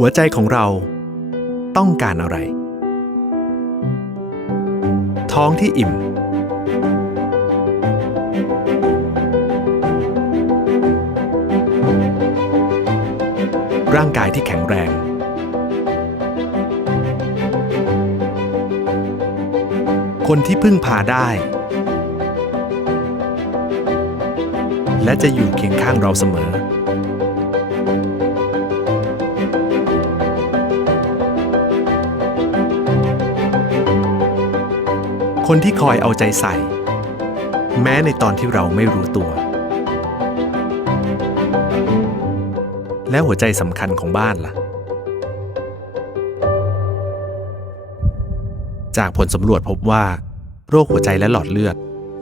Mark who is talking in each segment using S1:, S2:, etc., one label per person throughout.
S1: หัวใจของเราต้องการอะไร ท้องที่อิ่ม ร่างกายที่แข็งแรง คนที่พึ่งพาได้ และจะอยู่เคียงข้างเราเสมอ คนที่คอยเอาใจใส่ แม้ในตอนที่เราไม่รู้ตัว และหัวใจสำคัญของบ้านล่ะ จากผลสำรวจพบว่า โรคหัวใจและหลอดเลือด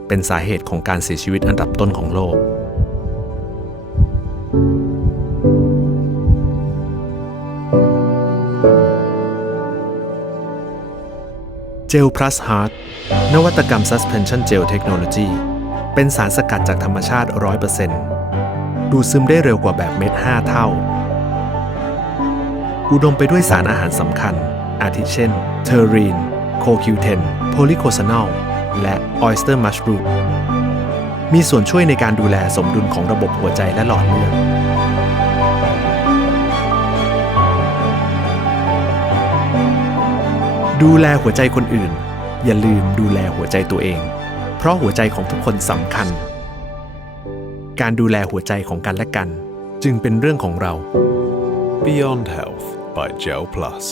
S1: เป็นสาเหตุของการเสียชีวิตอันดับต้นของโลก เจล plus heart นวัตกรรม suspension gel technology เป็นสารสกัดจากธรรมชาติ 100%ดูดซึมได้เร็วกว่าแบบเม็ด 5 เท่า อุดมไปด้วยสารอาหารสำคัญ อาทิเช่น เทอรีน โคคิวเทน โพลิโคซานอล และออยสเตอร์มัชรูมมีส่วนช่วยในการดูแลสมดุลของระบบหัวใจและหลอดเลือด ดูแลหัวใจคนอื่น อย่าลืมดูแลหัวใจตัวเอง เพราะหัวใจของทุกคนสำคัญ การดูแลหัวใจของกันและกัน จึงเป็นเรื่องของเรา
S2: Beyond Health by Gel Plus.